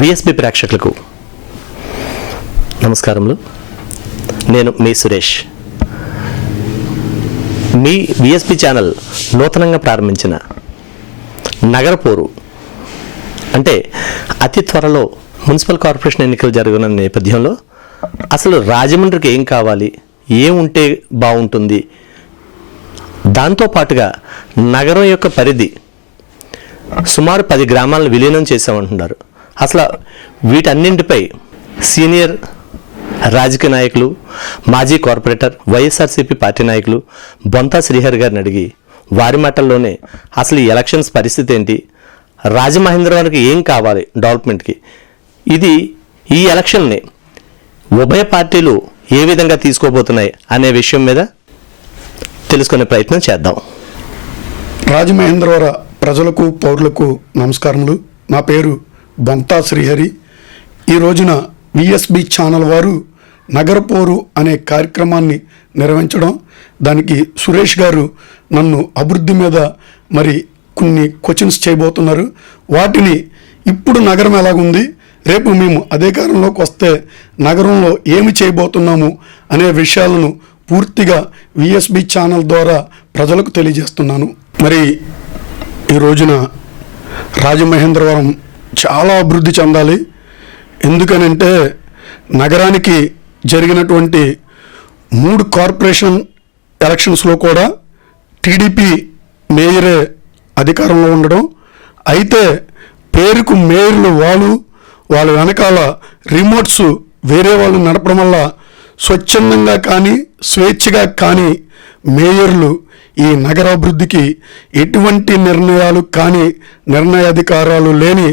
VSB ప్రేక్షకులకు నమస్కారములు. నేను మీ సురేష్. మీ విఎస్బి ఛానల్ నూతనంగా ప్రారంభించిన నగర పోరు అంటే అతి త్వరలో మున్సిపల్ కార్పొరేషన్ ఎన్నికలు జరగనున్న నేపథ్యంలో అసలు రాజమండ్రికి ఏం కావాలి, ఏం ఉంటే బాగుంటుంది, దాంతోపాటుగా నగరం యొక్క పరిధి సుమారు 10 గ్రామాలను విలీనం చేశామంటున్నారు. అసలు వీటన్నింటిపై సీనియర్ రాజకీయ నాయకులు, మాజీ కార్పొరేటర్, వైఎస్ఆర్సీపీ పార్టీ నాయకులు బొంతా శ్రీహరి గారిని అడిగి వారి మాటల్లోనే అసలు ఈ ఎలక్షన్స్ పరిస్థితి ఏంటి, రాజమహేంద్రవరానికి ఏం కావాలి డెవలప్మెంట్కి, ఈ ఎలక్షన్ని ఉభయ పార్టీలు ఏ విధంగా తీసుకోబోతున్నాయి అనే విషయం మీద తెలుసుకునే ప్రయత్నం చేద్దాం. రాజమహేంద్రవర ప్రజలకు, పౌరులకు నమస్కారములు. నా పేరు బొంతా శ్రీహరి. ఈ రోజున విఎస్బి ఛానల్ వారు నగరపోరు అనే కార్యక్రమాన్ని నిర్వహించడం, దానికి సురేష్ గారు నన్ను అభివృద్ధి మీద కొన్ని క్వశ్చన్స్ చేయబోతున్నారు. వాటిని ఇప్పుడు నగరం ఎలాగుంది, రేపు మేము అధికారంలోకి వస్తే నగరంలో ఏమి చేయబోతున్నాము అనే విషయాలను పూర్తిగా విఎస్బి ఛానల్ ద్వారా ప్రజలకు తెలియజేస్తున్నాను. ఈ రోజున రాజమహేంద్రవరం చాలా అభివృద్ధి చెందాలి. ఎందుకనంటే నగరానికి జరిగినటువంటి 3 కార్పొరేషన్ ఎలక్షన్స్లో కూడా టీడీపీ మేయరే అధికారంలో ఉండడం, అయితే పేరుకు మేయర్లు వాళ్ళ వెనకాల రిమోట్స్ వేరే వాళ్ళు నడపడం వల్ల స్వచ్ఛందంగా కానీ స్వేచ్ఛగా కానీ మేయర్లు ఈ నగరాభివృద్ధికి ఎటువంటి నిర్ణయాలు కానీ నిర్ణయాధికారాలు లేని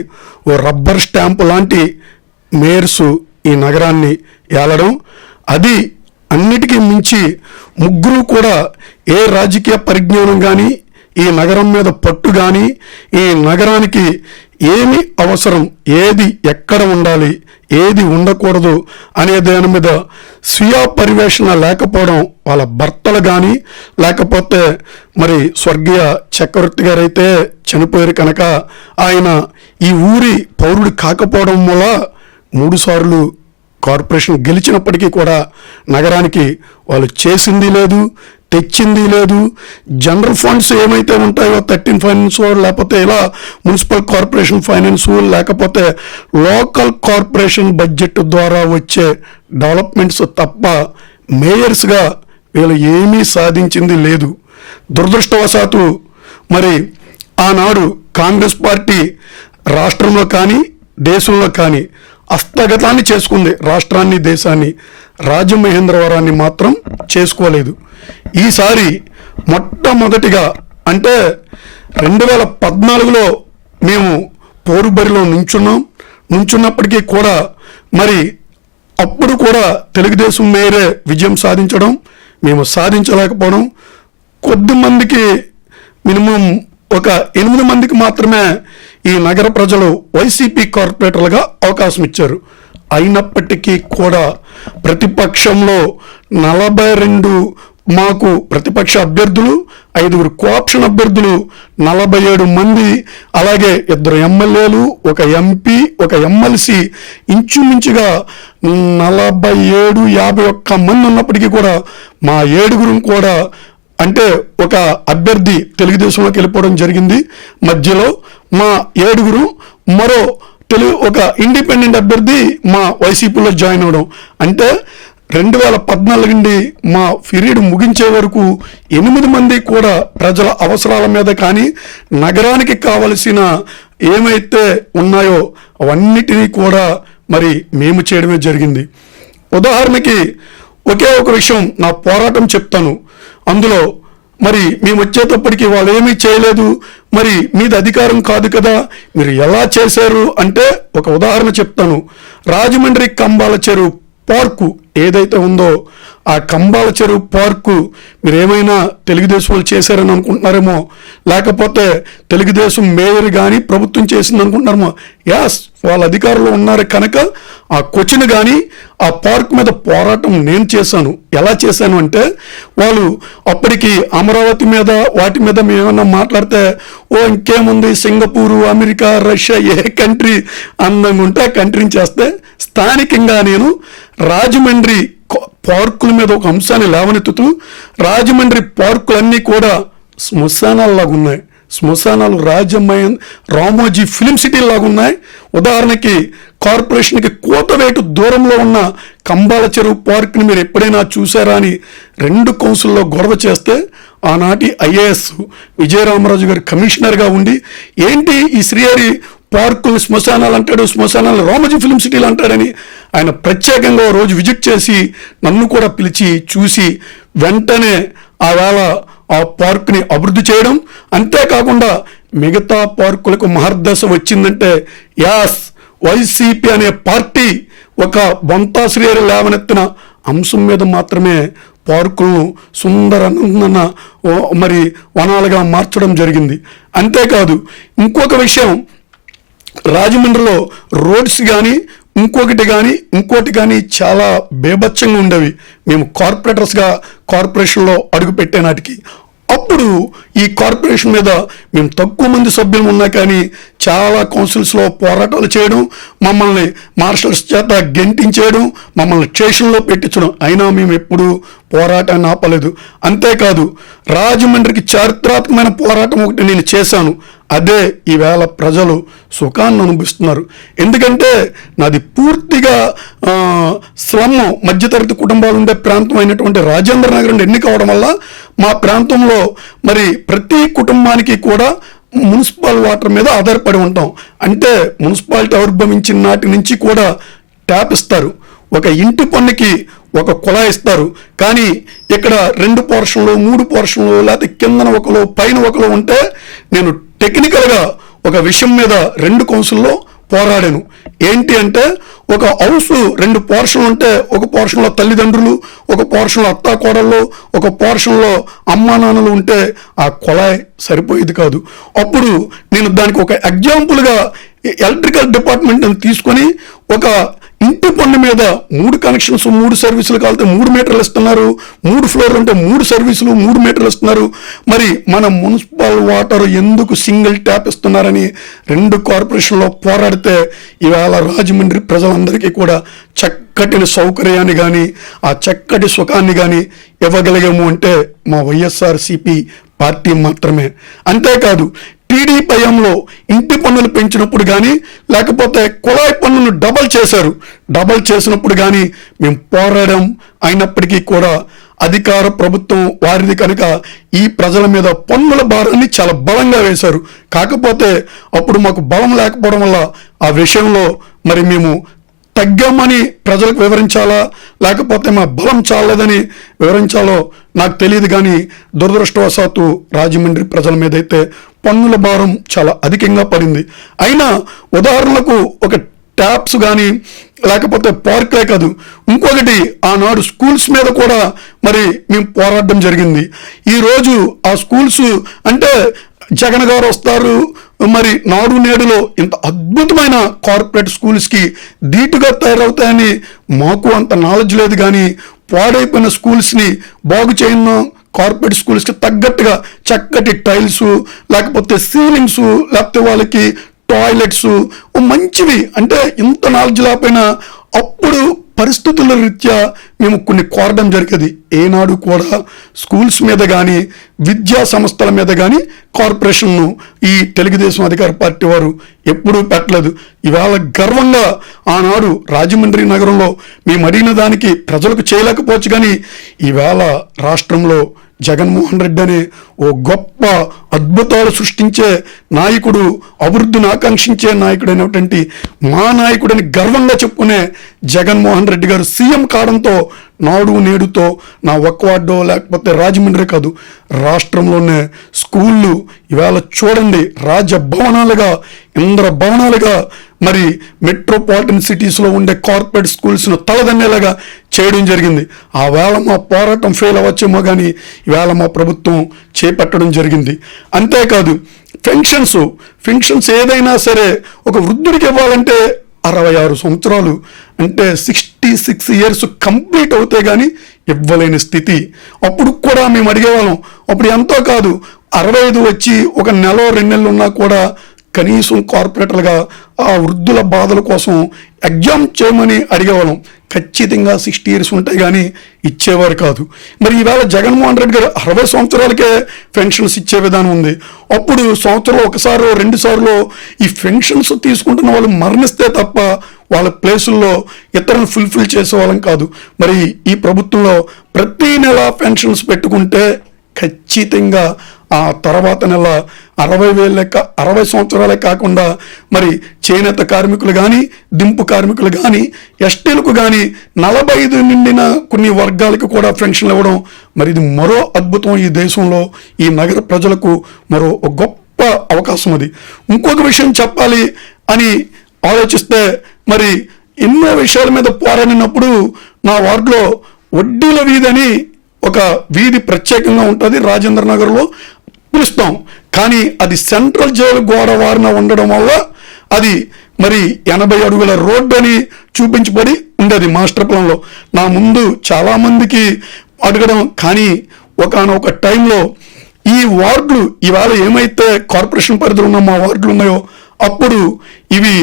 ఓ రబ్బర్ స్టాంపు లాంటి మేయర్సు ఈ నగరాన్ని ఏలడం, అది అన్నిటికీ మించి ముగ్గురు కూడా ఏ రాజకీయ పరిజ్ఞానం కానీ, ఈ నగరం మీద పట్టు కానీ, ఈ నగరానికి ఏమి అవసరం, ఏది ఎక్కడ ఉండాలి, ఏది ఉండకూడదు అనే దాని మీద స్వీయ పరివేషణ లేకపోవడం, వాళ్ళ భర్తలు కానీ లేకపోతే స్వర్గీయ చక్రవర్తి గారైతే చనిపోయారు కనుక ఆయన ఈ ఊరి పౌరుడు కాకపోవడం వల్ల 3 సార్లు కార్పొరేషన్ గెలిచినప్పటికీ కూడా నగరానికి వాళ్ళు చేసింది లేదు, తెచ్చింది లేదు. జనరల్ ఫండ్స్ ఏమైతే ఉంటాయో 13 ఫైనాన్స్ లేకపోతే ఇలా మున్సిపల్ కార్పొరేషన్ ఫైనాన్స్ లేకపోతే లోకల్ కార్పొరేషన్ బడ్జెట్ ద్వారా వచ్చే డెవలప్మెంట్స్ తప్ప మేయర్స్గా వీళ్ళు ఏమీ సాధించింది లేదు. దురదృష్టవశాత్తు ఆనాడు కాంగ్రెస్ పార్టీ రాష్ట్రంలో కానీ దేశంలో కానీ హస్తగతాన్ని చేసుకుంది. రాష్ట్రాన్ని, దేశాన్ని, రాజమహేంద్రవరాన్ని మాత్రం చేసుకోలేదు. ఈసారి మొట్టమొదటిగా అంటే 2014లో మేము పోరుబరిలో నుంచున్నప్పటికీ కూడా అప్పుడు కూడా తెలుగుదేశం మేయరే విజయం సాధించడం, మేము సాధించలేకపోవడం, కొద్దిమందికి మినిమం ఒక 8 మందికి మాత్రమే ఈ నగర ప్రజలు వైసీపీ కార్పొరేటర్లుగా అవకాశం ఇచ్చారు. అయినప్పటికీ కూడా ప్రతిపక్షంలో 42 మాకు ప్రతిపక్ష అభ్యర్థులు, 5 కోఆప్షన్ అభ్యర్థులు, 47 మంది, అలాగే 2 ఎమ్మెల్యేలు, 1 ఎంపీ, 1 ఎమ్మెల్సీ, ఇంచుమించుగా 47-51 మంది ఉన్నప్పటికీ కూడా మా 7 కూడా అంటే ఒక అభ్యర్థి తెలుగుదేశంలోకి వెళ్ళిపోవడం జరిగింది. మధ్యలో మా 7 మరో ఒక ఇండిపెండెంట్ అభ్యర్థి మా వైసీపీలో జాయిన్ అవ్వడం, అంటే 2014 నుండి మా పీరియడ్ ముగించే వరకు 8 మంది కూడా ప్రజల అవసరాల మీద కానీ నగరానికి కావలసిన ఏమైతే ఉన్నాయో అవన్నిటినీ కూడా మేము చేయడమే జరిగింది. ఉదాహరణకి ఒకే ఒక విషయం నా పోరాటం చెప్తాను. అందులో మేము వచ్చేటప్పటికి వాళ్ళు ఏమీ చేయలేదు, మీది అధికారం కాదు కదా, మీరు ఎలా చేశారు అంటే ఒక ఉదాహరణ చెప్తాను. రాజమండ్రి కంబాల చెరువు పార్కు ఏదైతే ఉందో ఆ కంబాల చెరువు పార్కు మీరు ఏమైనా తెలుగుదేశం వాళ్ళు చేశారని అనుకుంటున్నారేమో, లేకపోతే తెలుగుదేశం మేయర్ కానీ ప్రభుత్వం చేసింది అనుకుంటున్నారేమో. యాస్, వాళ్ళ అధికారంలో ఉన్నారు కనుక ఆ క్వశ్చన్ కానీ ఆ పార్క్ మీద పోరాటం నేను చేశాను. ఎలా చేశాను అంటే, వాళ్ళు అప్పటికి అమరావతి మీద వాటి మీద మేము ఏమన్నా మాట్లాడితే, ఓ ఇంకేముంది సింగపూరు, అమెరికా, రష్యా ఏ కంట్రీ అందంగా ఉంటే ఆ కంట్రీని చేస్తే, స్థానికంగా నేను రాజమండ్రి పార్కుల మీద ఒక అంశాన్ని లేవనెత్తుతూ, రాజమండ్రి పార్కులన్నీ కూడా శ్మశానాల్లాగా ఉన్నాయి. శ్మశానాలు రామోజీ ఫిలిం సిటీ లాగా ఉన్నాయి. ఉదాహరణకి కార్పొరేషన్కి కోతవేటు దూరంలో ఉన్న కంబాల చెరువు పార్క్ని మీరు ఎప్పుడైనా చూసారా అని 2 కౌన్సిల్లో గొడవ చేస్తే, ఆనాటి ఐఏఎస్ విజయరామరాజు గారు కమిషనర్గా ఉండి, ఏంటి ఈ శ్రీహరి పార్కులు శ్మశానాలు అంటాడు, శ్మశానాలు రామోజీ ఫిలిం సిటీలు అంటాడని ఆయన ప్రత్యేకంగా రోజు విజిట్ చేసి నన్ను కూడా పిలిచి చూసి వెంటనే ఆ వేళ ఆ పార్క్ని అభివృద్ధి చేయడం. అంతేకాకుండా మిగతా పార్కులకు మహర్దశ వచ్చిందంటే, యాస్ వైసీపీ అనే పార్టీ ఒక బొంతాశ్రీయరు లేవనెత్తిన అంశం మీద మాత్రమే పార్కులను సుందరనందన మరి వనాలుగా మార్చడం జరిగింది. అంతేకాదు ఇంకొక విషయం, రాజమండ్రిలో రోడ్స్ కానీ ఇంకోటి కానీ చాలా బేభత్సంగా ఉండేవి. మేము కార్పొరేషన్లో అడుగు పెట్టే నాటికి అప్పుడు ఈ కార్పొరేషన్ మీద మేము తక్కువ మంది సభ్యులు ఉన్నా కానీ చాలా కౌన్సిల్స్లో పోరాటాలు చేయడం, మమ్మల్ని మార్షల్స్ చేత గెంటించేయడం, మమ్మల్ని స్టేషన్లో పెట్టించడం, అయినా మేము ఎప్పుడూ పోరాటాన్ని ఆపలేదు. అంతేకాదు రాజమండ్రికి చారిత్రాత్మకమైన పోరాటం ఒకటి నేను చేశాను. అదే ఈవేళ ప్రజలు సుఖాన్ని అనుభవిస్తున్నారు. ఎందుకంటే నాది పూర్తిగా స్లమ్ మధ్యతరగతి కుటుంబాలు ఉండే ప్రాంతం అయినటువంటి రాజేంద్ర నగరం ఎన్నిక అవడం వల్ల మా ప్రాంతంలో మరి ప్రతి కుటుంబానికి కూడా మున్సిపల్ వాటర్ మీద ఆధారపడి ఉంటాం. అంటే మున్సిపాలిటీ ఆవిర్భవించిన నాటి నుంచి కూడా ట్యాప్ ఇస్తారు, ఒక ఇంటి పన్నుకి ఒక కుళాయి ఇస్తారు. కానీ ఇక్కడ 2 పోర్షన్లు 3 పోర్షన్లు లేకపోతే కిందన ఒకలో పైన ఒకలో ఉంటే, నేను టెక్నికల్గా ఒక విషయం మీద 2 కౌన్సిల్లో పోరాడాను. ఏంటి అంటే, ఒక హౌస్ 2 పోర్షన్లు ఉంటే, ఒక పోర్షన్లో తల్లిదండ్రులు, ఒక పోర్షన్లో అత్తాకోడళ్ళు, ఒక పోర్షన్లో అమ్మా నాన్నలు ఉంటే ఆ కుళాయి సరిపోయేది కాదు. అప్పుడు నేను దానికి ఒక ఎగ్జాంపుల్గా ఎలక్ట్రికల్ డిపార్ట్మెంట్ తీసుకొని ఒక ఇంటి పన్ను మీద 3 కనెక్షన్స్ 3 సర్వీసులు కాలితే 3 మీటర్లు ఇస్తున్నారు, 3 ఫ్లోర్లు అంటే 3 సర్వీసులు 3 మీటర్లు ఇస్తున్నారు. మరి మన మున్సిపల్ వాటర్ ఎందుకు సింగిల్ ట్యాప్ ఇస్తున్నారని 2 కార్పొరేషన్లో పోరాడితే ఇవాళ రాజమండ్రి ప్రజలందరికీ కూడా చక్కటి సౌకర్యాన్ని కానీ ఆ చక్కటి సుఖాన్ని కానీ ఇవ్వగలిగాము అంటే మా వైఎస్ఆర్సీపీ పార్టీ మాత్రమే. అంతేకాదు టీడీపీలో ఇంటి పన్నులు పెంచినప్పుడు కానీ, లేకపోతే కుళాయి పన్నును డబల్ చేసినప్పుడు కానీ మేము పోరాడాం. అయినప్పటికీ కూడా అధికార ప్రభుత్వం వారిది కనుక ఈ ప్రజల మీద పన్నుల భారాన్ని చాలా బలంగా వేశారు. కాకపోతే అప్పుడు మాకు బలం లేకపోవడం వల్ల ఆ విషయంలో మరి మేము తగ్గామని ప్రజలకు వివరించాలా, లేకపోతే మా బలం చాలదని వివరించాలో నాకు తెలియదు. కానీ దురదృష్టవశాత్తు రాజమండ్రి ప్రజల మీద అయితే పన్నుల భారం చాలా అధికంగా పడింది. అయినా ఉదాహరణకు ఒక ట్యాప్స్ కానీ లేకపోతే పార్క్లే కాదు, ఇంకొకటి ఆనాడు స్కూల్స్ మీద కూడా మరి మేము పోరాడడం జరిగింది. ఈరోజు ఆ స్కూల్స్ అంటే జగన్ గారు వస్తారు, మరి నాడు నేడులో ఇంత అద్భుతమైన కార్పొరేట్ స్కూల్స్కి ధీటుగా తయారవుతాయని మాకు అంత నాలెడ్జ్ లేదు. కానీ పాడైపోయిన స్కూల్స్ని బాగు చేయను, కార్పొరేట్ స్కూల్స్కి తగ్గట్టుగా చక్కటి టైల్స్, లేకపోతే సీలింగ్స్, లేకపోతే వాళ్ళకి టాయిలెట్స్ మంచివి, అంటే ఇంత నాలెడ్జ్ లేకపోయినా అప్పుడు పరిస్థితుల రీత్యా మేము కొన్ని కోరడం జరిగేది. ఏనాడు కూడా స్కూల్స్ మీద కానీ విద్యా సంస్థల మీద కానీ కార్పొరేషన్ను ఈ తెలుగుదేశం అధికార పార్టీ వారు ఎప్పుడూ పెట్టలేదు. ఇవాళ గర్వంగా ఆనాడు రాజమండ్రి నగరంలో మేము అడిగిన దానికి ప్రజలకు చేయలేకపోవచ్చు. కానీ ఈవేళ రాష్ట్రంలో జగన్మోహన్ రెడ్డి అనే ఓ గొప్ప అద్భుతాలు సృష్టించే నాయకుడు, అభివృద్ధిని ఆకాంక్షించే నాయకుడైనటువంటి మా నాయకుడని గర్వంగా చెప్పుకునే జగన్మోహన్ రెడ్డి గారు సీఎం కావడంతో నాడు నేడుతో నా ఒక్క వార్డో లేకపోతే రాజమండ్రి కాదు, రాష్ట్రంలోనే స్కూళ్ళు ఇవాళ చూడండి రాజభవనాలుగా, ఇంద్ర భవనాలుగా, మరి మెట్రోపాలిటన్ సిటీస్లో ఉండే కార్పొరేట్ స్కూల్స్ను తలదన్నేలాగా చేయడం జరిగింది. ఆ వేళ మా పోరాటం ఫెయిల్ అవ్వచ్చేమో కానీ ఈవేళ మా ప్రభుత్వం చేపట్టడం జరిగింది. అంతేకాదు పెన్షన్స్ ఏదైనా సరే ఒక వృద్ధుడికి ఇవ్వాలంటే 66 సంవత్సరాలు అంటే 66 ఇయర్స్ కంప్లీట్ అవుతే కానీ ఇవ్వలేని స్థితి. అప్పుడు కూడా మేము అడిగేవాళ్ళం, అప్పుడు ఎంతో కాదు 65 వచ్చి ఒక నెల 2 నెలలు ఉన్నా కూడా కనీసం కార్పొరేటర్లుగా ఆ వృద్ధుల బాధల కోసం ఎగ్జామ్ చేయమని అడిగేవాళ్ళం. ఖచ్చితంగా 60 ఇయర్స్ ఉంటాయి కానీ ఇచ్చేవారు కాదు. మరి ఈవేళ జగన్మోహన్ రెడ్డి గారు 60 సంవత్సరాలకే పెన్షన్స్ ఇచ్చే విధానం ఉంది. అప్పుడు సంవత్సరం ఒకసారి 2 సార్లు ఈ పెన్షన్స్ తీసుకుంటున్న వాళ్ళు మరణిస్తే తప్ప వాళ్ళ ప్లేసుల్లో ఇతరులను ఫుల్ఫిల్ చేసేవాళ్ళం కాదు. మరి ఈ ప్రభుత్వంలో ప్రతి నెల పెన్షన్స్ పెట్టుకుంటే ఖచ్చితంగా ఆ తర్వాత నెల 60,000 లెక్క 60 సంవత్సరాలే కాకుండా మరి చేనేత కార్మికులు కానీ, దింపు కార్మికులు కానీ, ఎస్టీలకు కానీ 45 నిండిన కొన్ని వర్గాలకు కూడా పెన్షన్లు ఇవ్వడం మరి ఇది మరో అద్భుతం. ఈ దేశంలో ఈ నగర ప్రజలకు మరో గొప్ప అవకాశం అది. ఇంకొక విషయం చెప్పాలి అని ఆలోచిస్తే మరి ఎన్నో విషయాల మీద పోరాడినప్పుడు నా వార్డులో వడ్డీల వీధి అని ఒక వీధి ప్రత్యేకంగా ఉంటుంది, రాజేంద్ర నగర్లో పిలుస్తాం. కానీ అది సెంట్రల్ జైలు గోడ వారిన ఉండడం వల్ల అది మరి 80 అడుగుల రోడ్డు అని చూపించబడి ఉండేది మాస్టర్ ప్లాన్లో. నా ముందు చాలామందికి అడగడం, కానీ ఒకానొక టైంలో ఈ వార్డులు ఇవాళ ఏమైతే కార్పొరేషన్ పరిధిలో ఉన్న మా వార్డులు ఉన్నాయో అప్పుడు ఇవి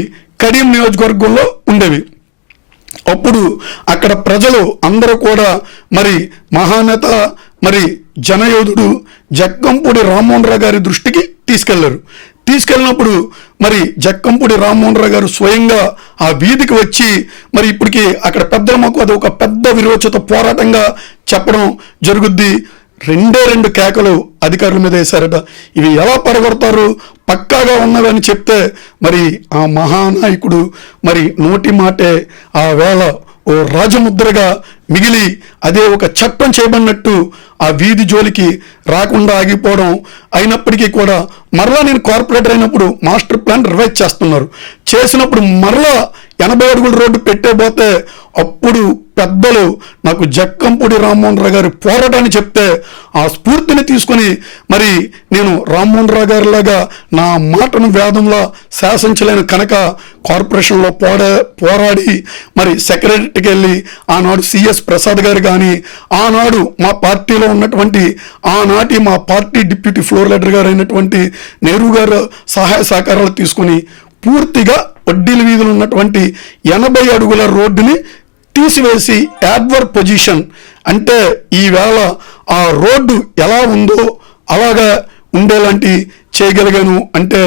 కరీం నియోజకవర్గంలో ఉండేవి. అప్పుడు అక్కడ ప్రజలు అందరూ కూడా మరి మహానేత మరి జనయోధుడు జక్కంపూడి రామ్మోహన్ రావు గారి దృష్టికి తీసుకెళ్ళినప్పుడు మరి జక్కంపూడి రామ్మోహన్ రావు గారు స్వయంగా ఆ వీధికి వచ్చి మరి ఇప్పటికి అక్కడ పెద్దమ్మకు అది ఒక పెద్ద విరోచిత పోరాటంగా చెప్పడం జరుగుద్ది. 2 కేకలు అధికారుల మీద వేశారట. ఇవి ఎలా పరగొడతారు, పక్కాగా ఉన్నవి అని చెప్తే మరి ఆ మహానాయకుడు మరి నోటి మాటే ఆ వేళ ఓ రాజముద్రగా మిగిలి అదే ఒక చట్టం చేయబడినట్టు ఆ వీధి జోలికి రాకుండా ఆగిపోవడం. అయినప్పటికీ కూడా మరలా నేను కార్పొరేటర్ అయినప్పుడు మాస్టర్ ప్లాన్ రివైజ్ చేసినప్పుడు మరలా 80 అడుగుల రోడ్డు పెట్టేపోతే అప్పుడు పెద్దలు నాకు జక్కంపూడి రామ్మోహన్ రావు గారి పోరాటాన్ని చెప్తే ఆ స్ఫూర్తిని తీసుకొని మరి నేను రామ్మోహన్ రావు గారిలాగా నా మాటను వేదంలా శాసించలేని కనుక కార్పొరేషన్లో పోరాడి మరి సెక్రటరీకి వెళ్ళి ఆనాడు సిఎస్ ప్రసాద్ గారు కానీ, ఆనాడు మా పార్టీలో ఉన్నటువంటి ఆనాటి మా పార్టీ డిప్యూటీ ఫ్లోర్ లీడర్ గారు అయినటువంటి నెహ్రూ గారు సహాయ సహకారాలు తీసుకొని పూర్తిగా వడ్డీల వీధులు ఉన్నటువంటి 80 అడుగుల రోడ్డుని తీసివేసి యాడ్వర్ పొజిషన్ అంటే ఈవేళ ఆ రోడ్డు ఎలా ఉందో అలాగా ఉండేలాంటి చేయగలిగాను. అంటే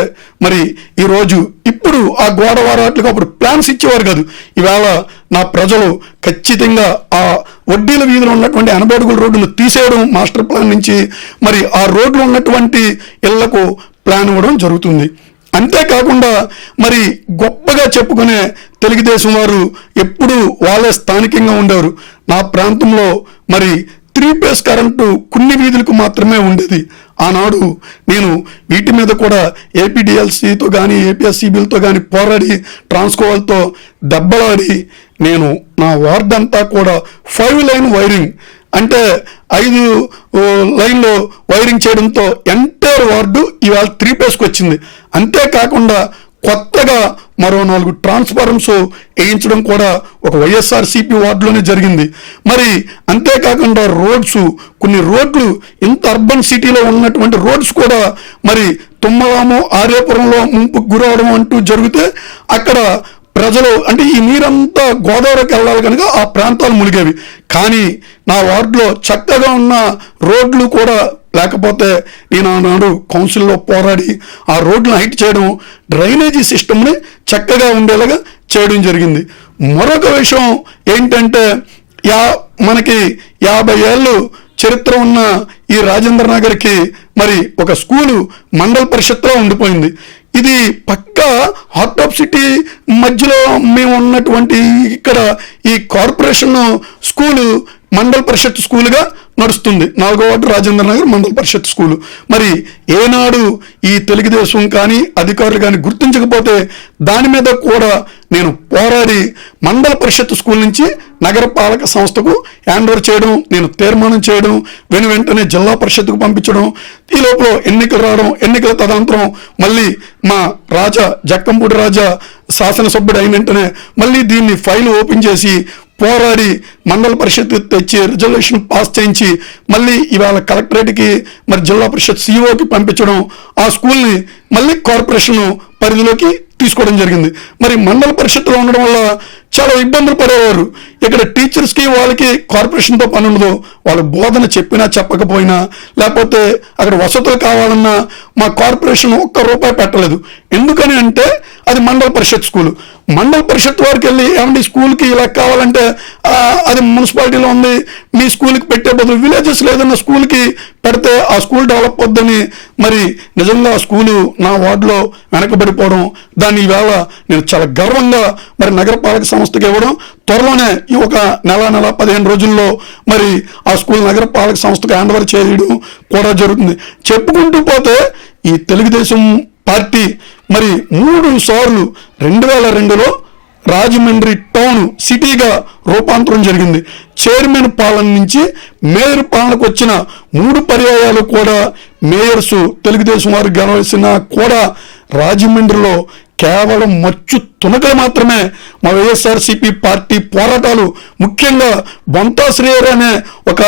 మరి ఈరోజు ఇప్పుడు ఆ గోడవారాట్లకు అప్పుడు ప్లాన్స్ ఇచ్చేవారు కాదు. ఈవేళ నా ప్రజలు ఖచ్చితంగా ఆ వడ్డీల వీధిలో ఉన్నటువంటి 80 అడుగుల రోడ్డును తీసేయడం మాస్టర్ ప్లాన్ నుంచి మరి ఆ రోడ్లు ఉన్నటువంటి ఇళ్లకు ప్లాన్ ఇవ్వడం జరుగుతుంది. అంతేకాకుండా మరి గొప్పగా చెప్పుకునే తెలుగుదేశం వారు ఎప్పుడు వాళ్ళే స్థానికంగా ఉండేవారు. నా ప్రాంతంలో మరి 3 ఫేజ్ కరెంటు కొన్ని వీధులకు మాత్రమే ఉండేది. ఆనాడు నేను వీటి మీద కూడా ఏపీడిఎల్సీతో కానీ ఏపీఎస్సీబీలతో కానీ పోరాడి ట్రాన్స్కోవాల్తో దెబ్బలాడి నేను నా వార్డ్ అంతా కూడా 5 లైన్ వైరింగ్ అంటే 5 లైన్లో వైరింగ్ చేయడంతో ఎంటైర్ వార్డు ఇవాళ 3 ఫేజ్కి వచ్చింది. అంతేకాకుండా కొత్తగా మరో 4 ట్రాన్స్ఫార్మర్స్ వేయించడం కూడా ఒక వైఎస్ఆర్సీపీ వార్డులోనే జరిగింది. మరి అంతేకాకుండా రోడ్స్ కొన్ని రోడ్లు ఇంత అర్బన్ సిటీలో ఉన్నటువంటి రోడ్స్ కూడా మరి తుమ్మలాము ఆర్యాపురంలో ముంపుకు గురవడం అంటూ జరిగితే అక్కడ ప్రజలు అంటే ఈ నీరంతా గోదావరికి వెళ్ళాలి కనుక ఆ ప్రాంతాలు మునిగేవి. కానీ నా వార్డులో చక్కగా ఉన్న రోడ్లు కూడా లేకపోతే నేను ఆనాడు కౌన్సిల్లో పోరాడి ఆ రోడ్లను హైట్ చేయడం, డ్రైనేజీ సిస్టమ్ని చక్కగా ఉండేలాగా చేయడం జరిగింది. మరొక విషయం ఏంటంటే మనకి 50 ఏళ్ళు చరిత్ర ఉన్న ఈ రాజేంద్ర నగర్కి మరి ఒక స్కూలు మండల పరిషత్లో ఉండిపోయింది. ఇది పక్కా హార్ట్ ఆఫ్ సిటీ మధ్యలో మేము ఉన్నటువంటి ఇక్కడ ఈ కార్పొరేషన్ స్కూలు మండల పరిషత్ స్కూలుగా నడుస్తుంది. 4వ వార్డు రాజేంద్ర నగర్ మండల పరిషత్ స్కూలు. మరి ఏనాడు ఈ తెలుగుదేశం కానీ అధికారులు కానీ గుర్తించకపోతే దాని మీద కూడా నేను పోరాడి మండల పరిషత్ స్కూల్ నుంచి నగరపాలక సంస్థకు హ్యాండ్ ఓవర్ చేయడం, నేను తీర్మానం చేయడం, వెంటనే జిల్లా పరిషత్కు పంపించడం, ఈ లోపల ఎన్నికలు రావడం, ఎన్నికల తదనంతరం మళ్ళీ మా రాజా జక్కంపూడి రాజా శాసనసభ్యుడు అయిన వెంటనే మళ్ళీ దీన్ని ఫైల్ ఓపెన్ చేసి పోరాడి మండల పరిషత్ తెచ్చి రిజల్యూషన్ పాస్ చేయించి మళ్ళీ ఇవాళ కలెక్టరేట్కి మరి జిల్లా పరిషత్ సిఇఓకి పంపించడం, ఆ స్కూల్ని మళ్ళీ కార్పొరేషన్ పరిధిలోకి తీసుకోవడం జరిగింది. మరి మండల పరిషత్తులో ఉండడం వల్ల చాలా ఇబ్బందులు పడేవారు. ఇక్కడ టీచర్స్కి వాళ్ళకి కార్పొరేషన్తో పని ఉండదు. వాళ్ళు బోధన చెప్పినా చెప్పకపోయినా, లేకపోతే అక్కడ వసతులు కావాలన్నా మా కార్పొరేషన్ ₹1 పెట్టలేదు. ఎందుకని అంటే అది మండల పరిషత్ స్కూలు. మండల పరిషత్ వారికి వెళ్ళి ఏమండి స్కూల్కి ఇలా కావాలంటే అది మున్సిపాలిటీలో ఉంది, మీ స్కూల్కి పెట్టే బదులు విలేజెస్ ఏదన్నా స్కూల్కి పెడితే ఆ స్కూల్ డెవలప్ అవుద్దని మరి నిజంగా ఆ స్కూలు నా వార్డులో వెనకబడిపోవడం, దాన్ని ఈవేళ నేను చాలా గర్వంగా మరి నగరపాలక సంస్థకి ఇవ్వడం, త్వరలోనే ఈ ఒక నెల 15 రోజుల్లో మరి ఆ స్కూల్ నగరపాలక సంస్థకు హ్యాండ్ ఓవర్ చేయడం కూడా జరుగుతుంది. చెప్పుకుంటూ పోతే ఈ తెలుగుదేశం పార్టీ మరి 3 సార్లు 2002లో రాజమండ్రి టౌన్ సిటీగా రూపాంతరం జరిగింది. చైర్మన్ పాలన నుంచి మేయర్ పాలనకు వచ్చిన 3 పర్యాయాలు కూడా మేయర్స్ తెలుగుదేశం వారు గెలవలసిన కూడా రాజమండ్రిలో కేవలం మచ్చు తునకలు మాత్రమే మా వైఎస్ఆర్సీపీ పార్టీ పోరాటాలు, ముఖ్యంగా బొంతా శ్రీహరి అనే ఒక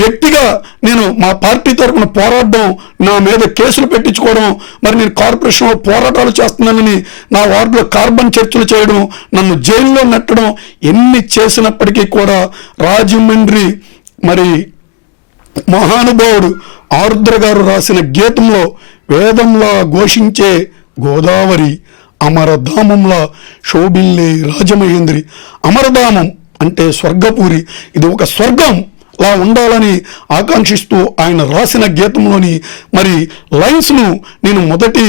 వ్యక్తిగా నేను మా పార్టీ తరఫున పోరాడడం, నా మీద కేసులు పెట్టించుకోవడం, మరి నేను కార్పొరేషన్లో పోరాటాలు చేస్తున్నానని నా వార్డులో కార్బన్ చర్చలు చేయడం, నన్ను జైల్లో నెట్టడం, ఎన్ని చేసినప్పటికీ కూడా రాజమండ్రి మరి మహానుభావుడు ఆరుద్ర గారు రాసిన గీతంలో వేదంలా ఘోషించే గోదావరి అమరధామంలా శోభిల్లే రాజమహేంద్రి. అమరధామం అంటే స్వర్గపూరి, ఇది ఒక స్వర్గం లా ఉండాలని ఆకాంక్షిస్తూ ఆయన రాసిన గీతంలోని మరి లైన్స్ను నేను మొదటి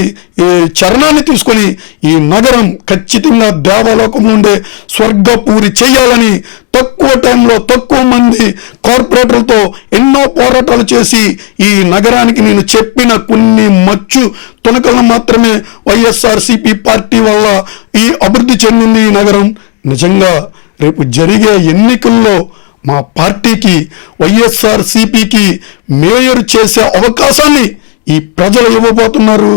చరణాన్ని తీసుకొని ఈ నగరం ఖచ్చితంగా దేవాలోకం నుండే స్వర్గపూరి చేయాలని తక్కువ టైంలో తక్కువ మంది కార్పొరేటర్లతో ఎన్నో పోరాటాలు చేసి ఈ నగరానికి నేను చెప్పిన కొన్ని మచ్చు తునకలను మాత్రమే వైఎస్ఆర్సీపీ పార్టీ వల్ల ఈ అభివృద్ధి చెందింది ఈ నగరం. నిజంగా రేపు జరిగే ఎన్నికల్లో మా పార్టీకి వైఎస్ఆర్సీపీకి మేయర్ చేసే అవకాశాన్ని ఈ ప్రజలు ఇవ్వబోతున్నారు.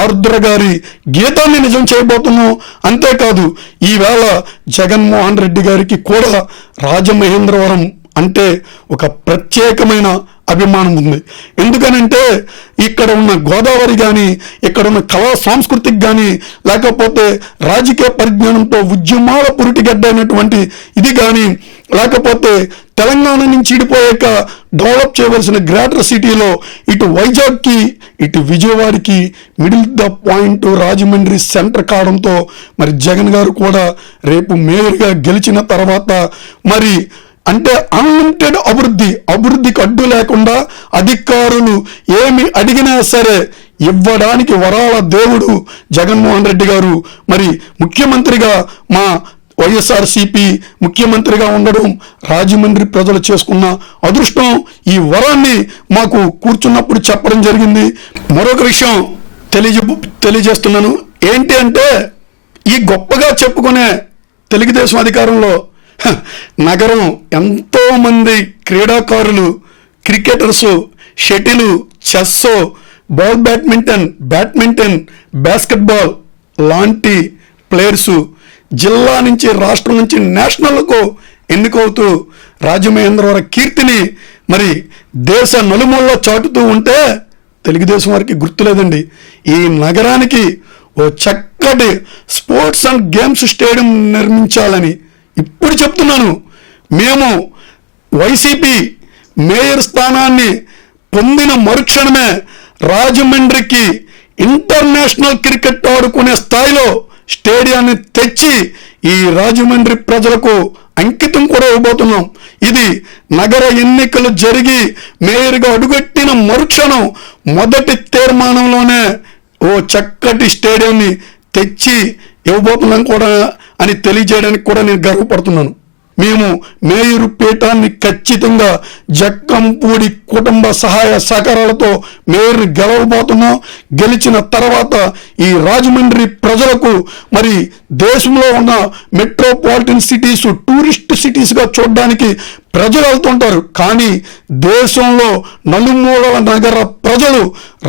ఆరుద్ర గారి గీతాన్ని నిజం చేయబోతున్నాం. అంతేకాదు ఈవేళ జగన్మోహన్ రెడ్డి గారికి కూడా రాజమహేంద్రవరం అంటే ఒక ప్రత్యేకమైన అభిమానం ఉంది. ఎందుకనంటే ఇక్కడ ఉన్న గోదావరి కానీ, ఇక్కడ ఉన్న కళా సాంస్కృతికి కానీ, లేకపోతే రాజకీయ పరిజ్ఞానంతో ఉద్యమాల పురిటిగడ్డ అయినటువంటి ఇది కానీ, లేకపోతే తెలంగాణ నుంచి ఇడిపోయాక డెవలప్ చేయవలసిన గ్రేటర్ సిటీలో ఇటు వైజాగ్కి ఇటు విజయవాడకి middle the point Rajahmundry centre కావడంతో మరి జగన్ గారు కూడా రేపు మేయర్గా గెలిచిన తర్వాత మరి అంటే అన్లిమిటెడ్ అభివృద్ధికి అడ్డు లేకుండా అధికారులు ఏమి అడిగినా సరే ఇవ్వడానికి వరాల దేవుడు జగన్మోహన్ రెడ్డి గారు మరి ముఖ్యమంత్రిగా మా వైఎస్ఆర్సీపీ ముఖ్యమంత్రిగా ఉండడం రాజమండ్రి ప్రజలు చేసుకున్న అదృష్టం. ఈ వరాన్ని మాకు కూర్చున్నప్పుడు చెప్పడం జరిగింది. మరొక విషయం తెలియజేస్తున్నాను. ఏంటి అంటే ఈ గొప్పగా చెప్పుకునే తెలుగుదేశం అధికారంలో నగరం ఎంతోమంది క్రీడాకారులు, క్రికెటర్సు, షటిలు, చెస్, బ్యాడ్మింటన్, బాస్కెట్బాల్ లాంటి ప్లేయర్సు జిల్లా నుంచి రాష్ట్రం నుంచి నేషనల్కు ఎన్నికవుతూ రాజమహేంద్రవరం కీర్తిని మరి దేశ నలుమూలలో చాటుతూ ఉంటే తెలుగుదేశం వారికి గుర్తులేదండి. ఈ నగరానికి ఓ చక్కటి స్పోర్ట్స్ అండ్ గేమ్స్ స్టేడియం నిర్మించాలని ఇప్పుడు చెప్తున్నాను. మేము వైసీపీ మేయర్ స్థానాన్ని పొందిన మరుక్షణమే రాజమండ్రికి ఇంటర్నేషనల్ క్రికెట్ ఆడుకునే స్థాయిలో స్టేడియాన్ని తెచ్చి ఈ రాజమండ్రి ప్రజలకు అంకితం కూడా ఇవ్వబోతున్నాం. ఇది నగర ఎన్నికలు జరిగి మేయర్గా అడుగెట్టిన మరుక్షణం మొదటి తీర్మానంలోనే ఓ చక్కటి స్టేడియంని తెచ్చి ఇవ్వబోతున్నాం కూడా అని తెలియజేయడానికి కూడా నేను గర్వపడుతున్నాను. మేము మేయరు పీఠాన్ని ఖచ్చితంగా జక్కంపూడి కుటుంబ సహాయ సహకారాలతో మేయర్ని గెలవబోతున్నాం. గెలిచిన తర్వాత ఈ రాజమండ్రి ప్రజలకు మరి దేశంలో ఉన్న మెట్రోపాలిటన్ సిటీస్ టూరిస్ట్ సిటీస్గా చూడడానికి ప్రజలు వెళ్తుంటారు. కానీ దేశంలో నలుమూలల నగర ప్రజలు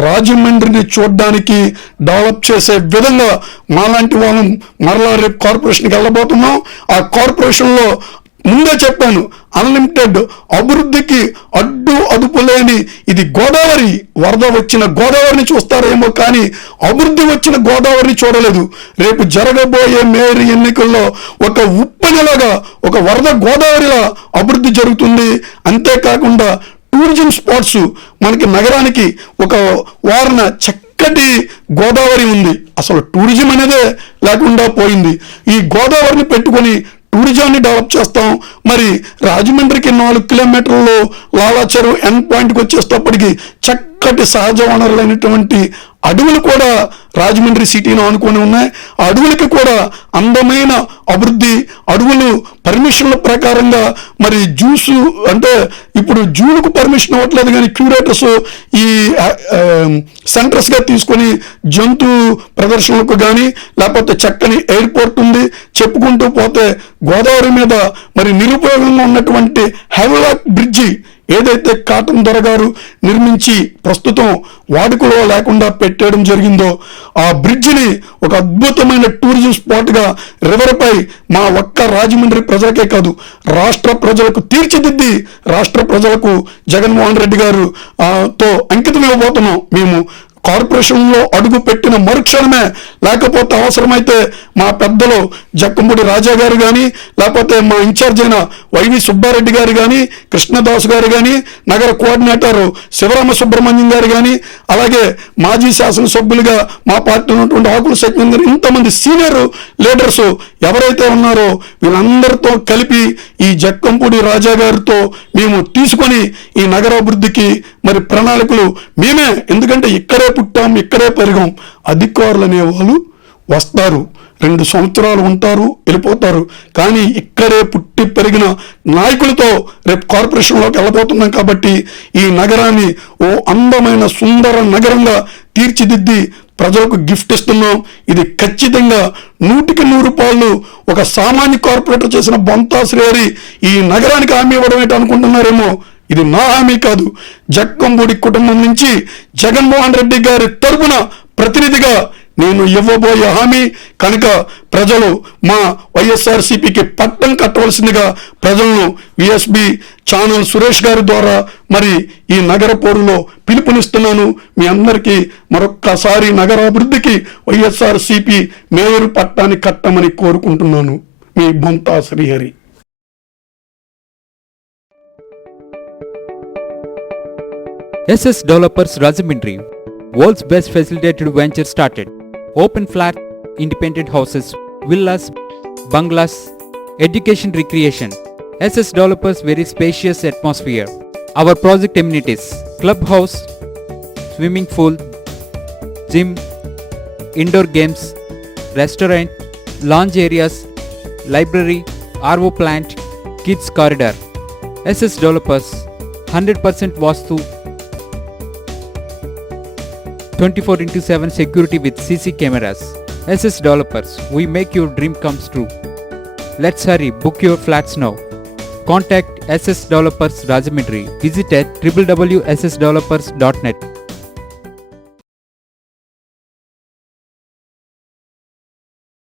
రాజమండ్రిని చూడడానికి డెవలప్ చేసే విధంగా మాలాంటి వాళ్ళం మరలా రేపు కార్పొరేషన్కి వెళ్ళబోతున్నాం. ఆ కార్పొరేషన్లో ముందే చెప్పాను, అన్లిమిటెడ్ అభివృద్ధికి అడ్డు అదుపు లేని ఇది గోదావరి. వరద వచ్చిన గోదావరిని చూస్తారేమో కానీ అభివృద్ధి వచ్చిన గోదావరిని చూడలేదు. రేపు జరగబోయే మేయర్ ఎన్నికల్లో ఒక ఉప్పనిలాగా ఒక వరద గోదావరిలా అభివృద్ధి జరుగుతుంది. అంతేకాకుండా టూరిజం స్పాట్స్ మనకి నగరానికి ఒక వారన చక్కటి గోదావరి ఉంది. అసలు టూరిజం అనేదే లేకుండా పోయింది. ఈ గోదావరిని పెట్టుకొని టూరిజాన్ని డెవలప్ చేస్తాం. మరి రాజమండ్రికి 4 కిలోమీటర్లు లాలా చెరువు ఎండ్ పాయింట్కి వచ్చేటప్పటికి చక్కటి సహజ వనరులైనటువంటి అడవులు కూడా రాజమండ్రి సిటీలో ఆనుకొని ఉన్నాయి. ఆ అడవులకి కూడా అందమైన అభివృద్ధి, అడవులు పర్మిషన్ల ప్రకారంగా మరి జూసు అంటే ఇప్పుడు జూలకు పర్మిషన్ అవ్వట్లేదు కానీ క్యూరేటర్స్ ఈ సెంటర్స్గా తీసుకొని జంతు ప్రదర్శనలకు కానీ లేకపోతే చక్కని ఎయిర్పోర్ట్ ఉంది. చెప్పుకుంటూ పోతే గోదావరి మీద మరి నిరుపయోగంగా ఉన్నటువంటి హెవలాక్ బ్రిడ్జి ఏదైతే కాటన్ దొర గారు నిర్మించి ప్రస్తుతం వాడుకలో లేకుండా పెట్టేయడం జరిగిందో ఆ బ్రిడ్జిని ఒక అద్భుతమైన టూరిజం స్పాట్గా రివర్పై మా ఒక్క రాజమండ్రి ప్రజలకే కాదు రాష్ట్ర ప్రజలకు తీర్చిదిద్ది రాష్ట్ర ప్రజలకు జగన్మోహన్ రెడ్డి గారు తో అంకితం ఇవ్వబోతున్నాం. మేము కార్పొరేషన్లో అడుగు పెట్టిన మరుక్షణమే, లేకపోతే అవసరమైతే మా పెద్దలు జక్కంపూడి రాజా గారు కానీ లేకపోతే మా ఇన్ఛార్జ్ అయిన వైవి సుబ్బారెడ్డి గారు కానీ కృష్ణదాస్ గారు కానీ నగర కోఆర్డినేటర్ శివరామ సుబ్రహ్మణ్యం గారు కానీ అలాగే మాజీ శాసనసభ్యులుగా మా పార్టీ ఉన్నటువంటి ఆకుల సత్యం గారు ఇంతమంది సీనియర్ లీడర్స్ ఎవరైతే ఉన్నారో వీళ్ళందరితో కలిపి ఈ జక్కంపూడి రాజా గారితో మేము తీసుకొని ఈ నగరాభివృద్ధికి మరి ప్రణాళికలు మేమే, ఎందుకంటే ఇక్కడే పుట్టాం ఇక్కడే పెరిగాం. అధికారులు అనేవాళ్ళు వస్తారు, 2 సంవత్సరాలు ఉంటారు, వెళ్ళిపోతారు. కానీ ఇక్కడే పుట్టి పెరిగిన నాయకులతో రేపు కార్పొరేషన్లోకి వెళ్ళబోతున్నాం. కాబట్టి ఈ నగరాన్ని ఓ అందమైన సుందర నగరంగా తీర్చిదిద్ది ప్రజలకు గిఫ్ట్ ఇస్తున్నాం. ఇది ఖచ్చితంగా 100కి 100 రూపాయలు ఒక సామాన్య కార్పొరేటర్ చేసిన బొంతా శ్రేయరి ఈ నగరానికి హామీ ఇవ్వడం ఏంటి అనుకుంటున్నారేమో. ఇది నా హామీ కాదు, జక్కంపూడి కుటుంబం నుంచి జగన్మోహన్ రెడ్డి గారి తరపున ప్రతినిధిగా నేను ఇవ్వబోయే హామీ. కనుక ప్రజలు మా వైఎస్ఆర్సీపీకి పట్టం కట్టవలసిందిగా ప్రజలను విఎస్బి ఛానల్ సురేష్ గారి ద్వారా మరి ఈ నగర పోరులో పిలుపునిస్తున్నాను. మీ అందరికీ మరొక్కసారి నగరాభివృద్ధికి వైఎస్ఆర్సీపీ మేయర్ పట్టాన్ని కట్టమని కోరుకుంటున్నాను. మీ Bonta Srihari. SS Developers Rajamindri, world's best facilitated venture started. Open flat, independent houses, villas, bungalows, education recreation. SS Developers very spacious atmosphere. Our project amenities: clubhouse, swimming pool, gym, indoor games, restaurant, lounge areas, library, RO plant, kids corridor. SS Developers 100% Vastu, 24/7 security with CC cameras. SS Developers, we make your dream comes true. Let's hurry, book your flats now. Contact SS Developers Rajamindri. Visit at www.ssdevelopers.net.